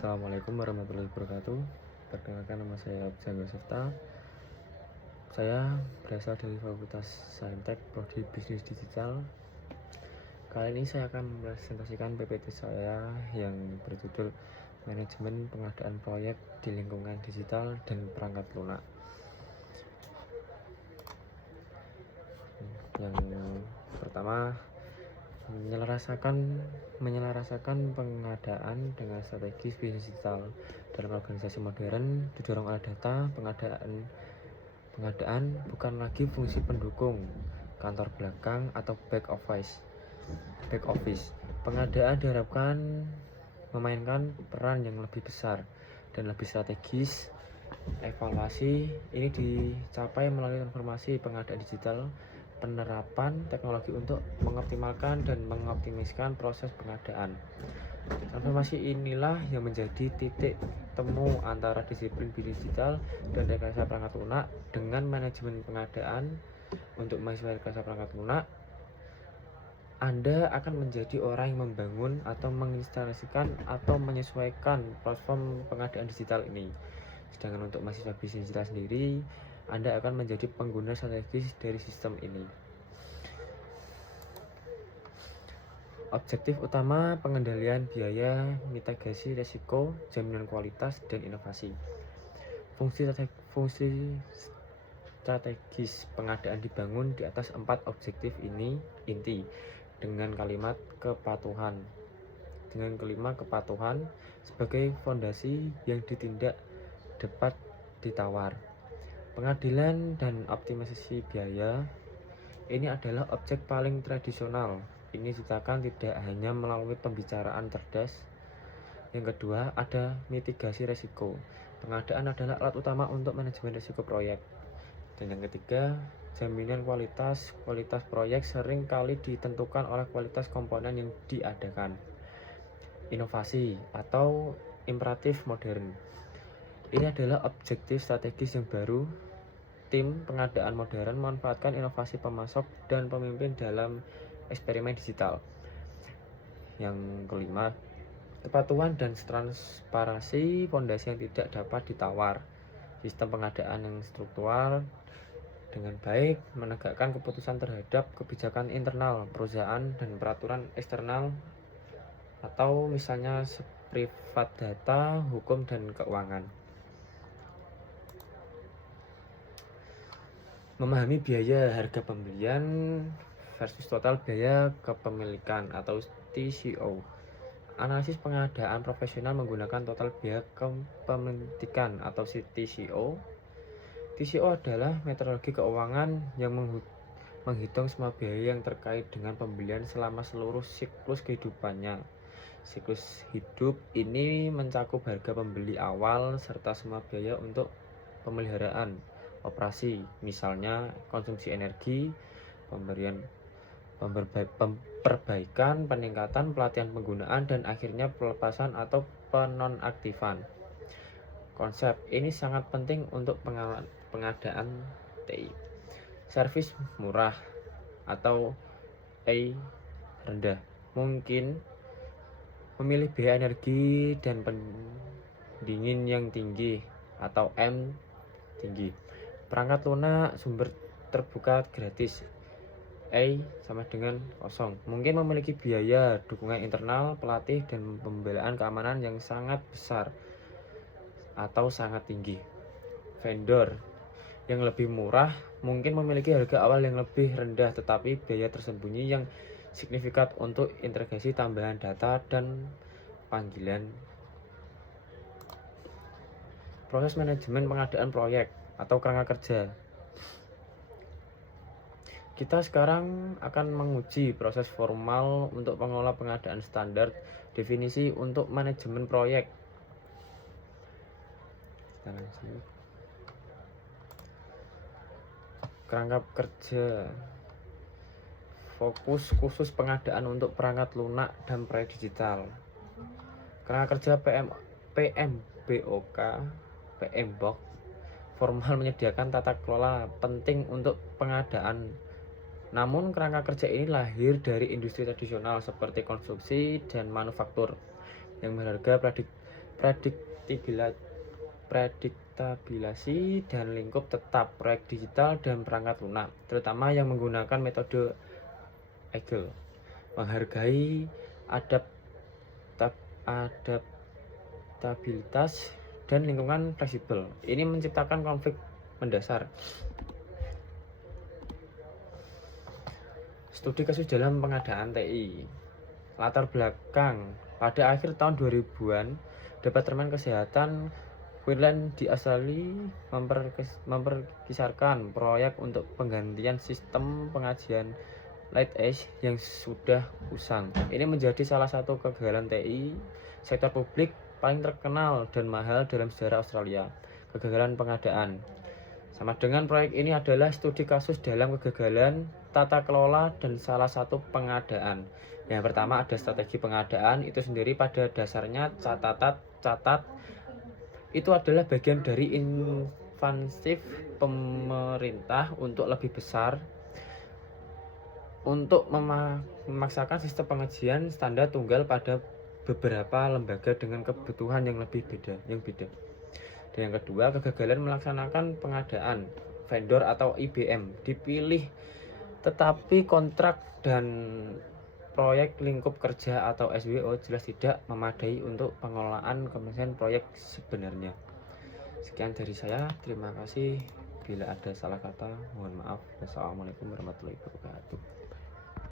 Assalamualaikum warahmatullahi wabarakatuh. Perkenalkan, nama saya Abjan Yosefta. Saya berasal dari Fakultas Saintek Prodi Bisnis Digital. Kali ini saya akan mempresentasikan PPT saya yang berjudul Manajemen Pengadaan Proyek di Lingkungan Digital dan Perangkat Lunak. Yang pertama, menyelaraskan pengadaan dengan strategi bisnis digital. Dalam organisasi modern didorong oleh data. Pengadaan bukan lagi fungsi pendukung kantor belakang atau back office. Pengadaan diharapkan memainkan peran yang lebih besar dan lebih strategis. Evaluasi ini dicapai melalui transformasi pengadaan digital, penerapan teknologi untuk mengoptimalkan dan mengoptimiskan proses pengadaan. Transformasi inilah yang menjadi titik temu antara disiplin digital dan rekayasa perangkat lunak. Dengan manajemen pengadaan untuk mahasiswa rekayasa perangkat lunak, Anda akan menjadi orang yang membangun atau menginstalasikan atau menyesuaikan platform pengadaan digital ini. Sedangkan untuk mahasiswa bisnis digital sendiri, Anda akan menjadi pengguna strategis dari sistem ini. Objektif utama pengendalian biaya, mitigasi risiko, jaminan kualitas, dan inovasi. Fungsi strategis pengadaan dibangun di atas 4 objektif ini inti dengan kelima kepatuhan sebagai fondasi yang ditindak dapat ditawar. Pengadaan dan optimalisasi biaya ini adalah objek paling tradisional. Ini diciptakan tidak hanya melalui pembicaraan cerdas. Yang kedua, ada mitigasi risiko. Pengadaan adalah alat utama untuk manajemen risiko proyek. Dan yang ketiga, jaminan kualitas. Kualitas proyek sering kali ditentukan oleh kualitas komponen yang diadakan. Inovasi atau imperatif modern. Ini adalah objektif strategis yang baru. Tim pengadaan modern memanfaatkan inovasi pemasok dan pemimpin dalam eksperimen digital. Yang kelima, kepatuhan dan transparansi, fondasi yang tidak dapat ditawar. Sistem pengadaan yang struktural dengan baik, menegakkan keputusan terhadap kebijakan internal perusahaan dan peraturan eksternal, atau misalnya privat data, hukum, dan keuangan. Memahami biaya harga pembelian versus total biaya kepemilikan atau TCO. Analisis pengadaan profesional menggunakan total biaya kepemilikan atau TCO. TCO adalah metodologi keuangan yang menghitung semua biaya yang terkait dengan pembelian selama seluruh siklus kehidupannya. Siklus hidup ini mencakup harga pembeli awal serta semua biaya untuk pemeliharaan operasi, misalnya konsumsi energi, perbaikan, peningkatan, pelatihan penggunaan, dan akhirnya pelepasan atau penonaktifan. Konsep ini sangat penting untuk pengadaan TI. Servis murah atau A rendah. Mungkin memilih biaya energi dan pendingin yang tinggi atau M tinggi. Perangkat lunak sumber terbuka gratis. A sama dengan 0. Mungkin memiliki biaya dukungan internal, pelatih, dan pembelaan keamanan yang sangat besar atau sangat tinggi. Vendor yang lebih murah mungkin memiliki harga awal yang lebih rendah tetapi biaya tersembunyi yang signifikan untuk integrasi tambahan data dan panggilan. Proses manajemen pengadaan proyek atau kerangka kerja. Kita sekarang akan menguji proses formal untuk pengelola pengadaan standar definisi untuk manajemen proyek. Kerangka kerja fokus khusus pengadaan untuk perangkat lunak dan proyek digital. Kerangka kerja PMBOK formal menyediakan tata kelola penting untuk pengadaan. Namun kerangka kerja ini lahir dari industri tradisional seperti konstruksi dan manufaktur yang berharga prediktabilisasi dan lingkup tetap, proyek digital dan perangkat lunak, terutama yang menggunakan metode Agile, menghargai adaptabilitas dan lingkungan fleksibel. Ini menciptakan konflik mendasar. Studi kasus dalam pengadaan TI. Latar belakang, pada akhir tahun 2000-an, Departemen Kesehatan Queensland di Australia memperkisarkan proyek untuk penggantian sistem pengajian LightEdge yang sudah usang. Ini menjadi salah satu kegagalan TI sektor publik paling terkenal dan mahal dalam sejarah Australia. Kegagalan pengadaan. Sama dengan proyek ini adalah studi kasus dalam kegagalan tata kelola dan salah satu pengadaan. Yang pertama ada strategi pengadaan itu sendiri, pada dasarnya catat itu adalah bagian dari invasif pemerintah untuk lebih besar untuk memaksakan sistem pengajian standar tunggal pada beberapa lembaga dengan kebutuhan yang beda. Dan yang kedua, kegagalan melaksanakan pengadaan vendor atau IBM dipilih, tetapi kontrak dan proyek lingkup kerja atau SWO jelas tidak memadai untuk pengelolaan keberhasilan proyek sebenarnya. Sekian dari saya, terima kasih. Bila ada salah kata, mohon maaf. Wassalamualaikum warahmatullahi wabarakatuh.